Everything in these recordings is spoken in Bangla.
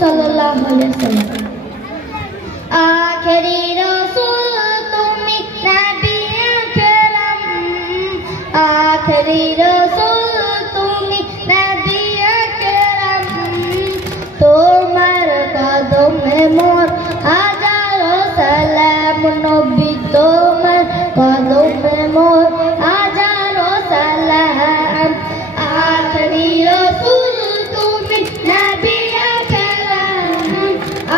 সাল্লাল্লাহু আলাইহি ওয়াসাল্লাম। আখেরি রাসূল তুমি নবী আকরাম, আখেরি রাসূল তুমি নবী আকরাম, তোমার কদমে মোর হাজারো সালাম, নবী তোমার কদমে মোর হাজারো সালাম। আখেরি রাসূল তুমি নবী আকরাম,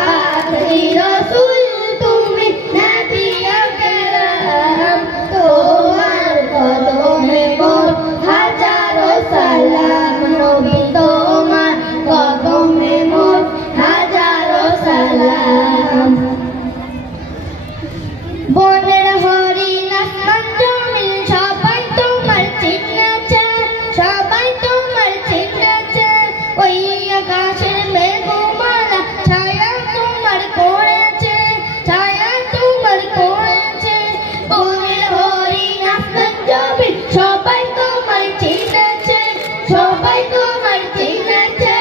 আখেরি রাসূল তুমি নবী আকরাম, তোমার কদমে মোর হাজারো সালাম, নবী তোমার কদমে মোর হাজারো সালাম। বনের হরিণ আসমান জমিন সবাই তোমার চিনেছে, সবাই তোমার চিনেছে, ওই আকাশের মেঘমালা ছায়া তোমার করেছে, ছায়া তোমার করেছে। বনের হরিণ আসমান জমিন সবাই তোমার চিনেছে, সবাই তোমার চিনেছে,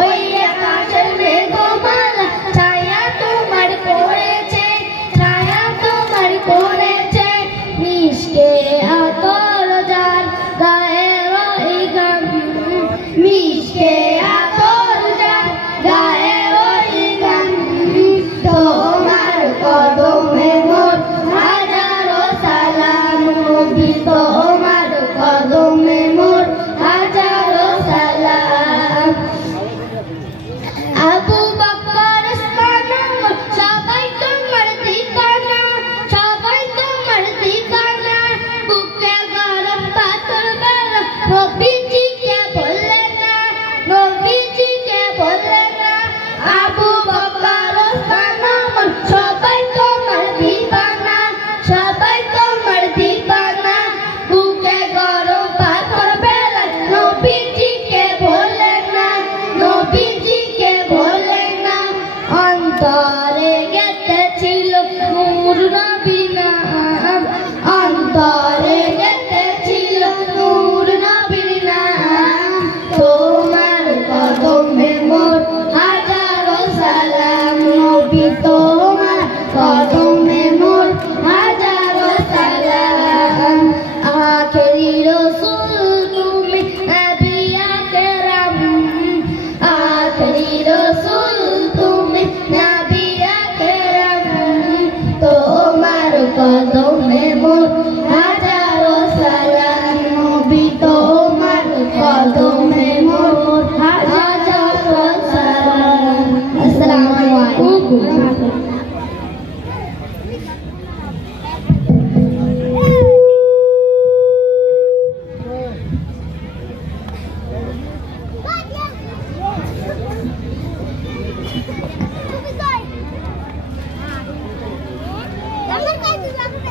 ওই আকাশের মেঘমালা ছায়া তোমার করেছে, ছায়া তোমার করেছে। মিশকে আতর যার গায়ে ওই গান, মিশকে আতর যার গায়ে ওই গান, তোমার কদমে মোর হাজারো সালাম, নবী তোমার কদমে মোর হাজারো সালাম। আবু বকর ওসমান ওমর সবাই তোমার দিবানা, সবাই তোমার দিবানা, বুকে গরম পাথর বেলা নবীজিকে বললে না, নবীজিকে বললে না। আবু বকর ওসমান ওমর সবাই তোমার দিবানা, সবাই তোমার দিবানা, বুকে গরম পাথর বেলা নবীজিকে বললে না, নবীজিকে বললে না। অন্তরে গেঁথেছিল নূর নবীর নাম, অন্তরে গেঁথেছিল নূর নবীর নাম, তোমার কদমে মোর হাজারো সালাম, নবী তোমার কদমে মোর হাজারো সালাম। আখেরি রাসূল তুমি নবী আকরাম, আখেরি রাসূল তুমি নবী আকরাম, তোমার কদমে মোর হাজারো সালাম, নবী তোমার কদমে মোর হাজারো সালাম। আসসালামু আলাইকুম। Jangan kayak gitu.